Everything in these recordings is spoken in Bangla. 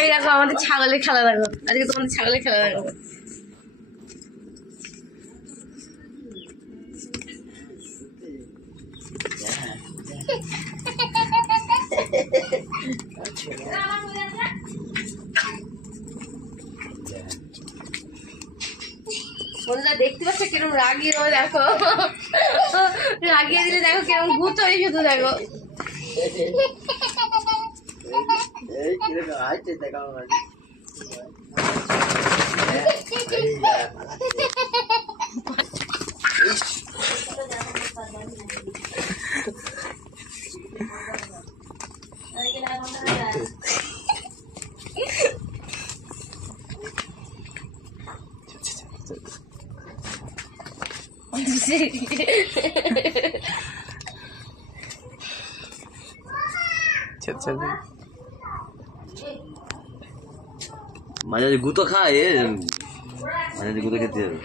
এই দেখো আমাদের ছাগলের খেলা দেখো, আজকে তোমাদের ছাগলের খেলা দেখো। বন্ধুরা দেখতে পাচ্ছ কিরকম রাগিয়ে দেবো, দেখো রাগিয়ে দিলে দেখো কিরকম ভূত হয়ে শুধু দেখো। মাঝে গুতো খায়, মাঝে গুতো খেতে হবে।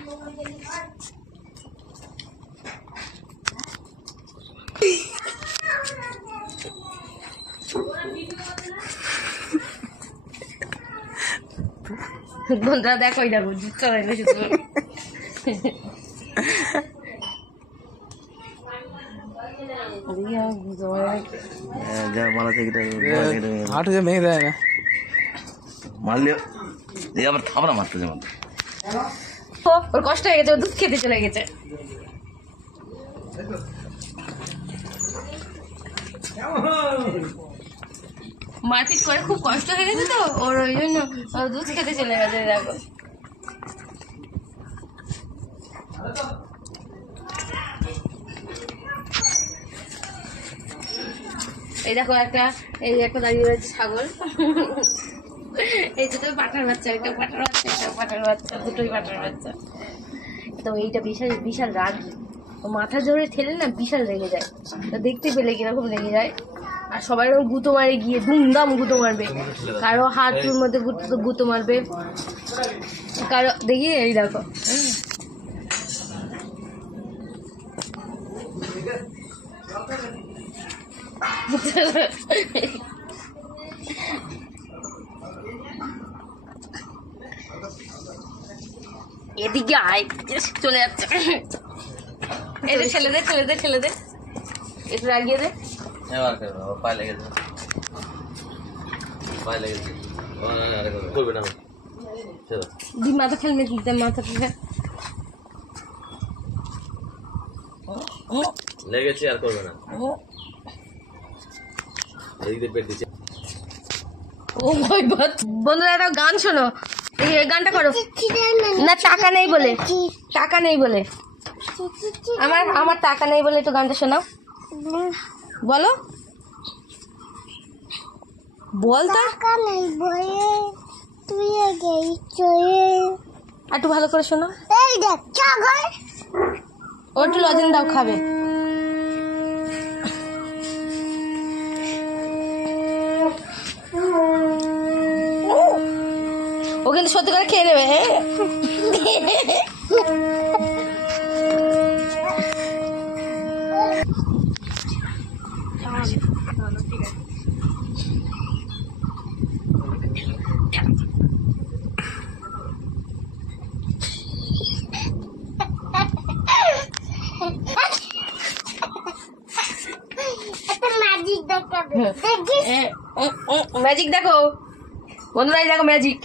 বন্ধুরা দেখো এই দেখো শুধু মারলে আবার থামা মারতে যেমন ওর কষ্ট হয়ে গেছে, ও দুধ খেতে চলে গেছে। মারপিট করে খুব কষ্ট হয়ে গেছে তো ওর, ওই জন্য দুধ খেতে চলে গেছে। দেখো এই দেখো একটা, এই একটা দাঁড়িয়ে রয়েছে ছাগল। এই দুটো পাঠার বাচ্চা, একটা পাঠার বাচ্চা, একটা পাঠার বাচ্চা, দুটোই পাঠার বাচ্চা। তো এইটা বিশাল বিশাল রাগি, মাথা জোরে ঠেলে না বিশাল রেগে যায়। তো দেখতে পেলে কিরকম রেগে যায়। আর সবাই গুঁতো মারে, গিয়ে ধুমধাম গুঁতো মারবে, কারো হাতের মধ্যে গুঁতো মারবে, কারো দেখি এই দেখো এদিকে আয়, চলে যাচ্ছে। এই যে ছেলে দে, ছেলে দে, ছেলে দে, একটু রাগিয়ে দে। পায়ে লেগেছে, পায়ে লেগেছে, করবে না দি মাথা খেলবে, দিতে মাথা খেলে লেগেছে আর করবে না। বন্ধুরা একটা গান শোনো, এই গানটা করো না। টাকা নেই বলে, টাকা নেই বলে, আমার টাকা নেই বলে একটু গানটা শোনাও। বলো, বল। টাকা নেই বলে তুই একটু ভালো করে শোনো। ও একটু লজেন দাও, খাবে। ও কিন্তু সত্যি করে খেয়ে নেবে। ম্যাজিক দেখো বন্ধুরা, দেখো ম্যাজিক।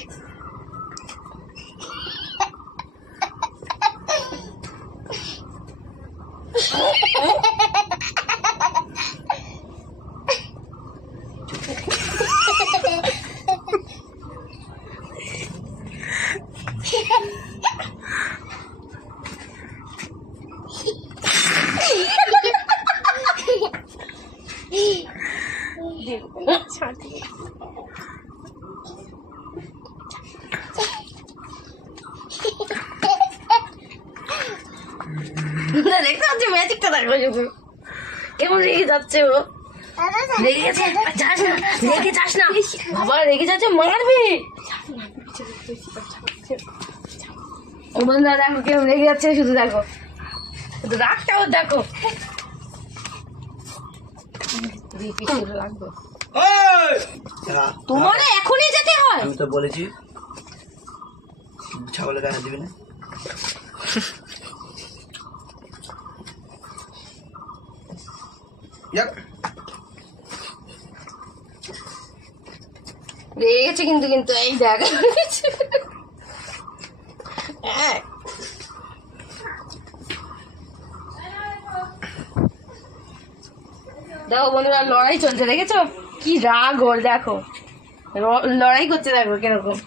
দেখতে পাচ্ছি ম্যাজিকটা দেখো, কেমন রেগে যাচ্ছে ও। রেগে গেছে, যাস না, রেগে যাস না বাবা, রেগে যাচ্ছে, মারবি। বন্ধুরা দেখো কেমন রেগে যাচ্ছে, শুধু দেখো, শুধু রাগটাও দেখো। তোমার এখনই যেতে হয়? আমি তো বলেছি ছাগলের গায়ে হাত দিবি না। রেগে গেছে কিন্তু কিন্তু এই দেখ দেখো বন্ধুরা লড়াই চলছে, দেখেছো কি রাগ ওর, দেখো লড়াই করছে, দেখো কিরকম।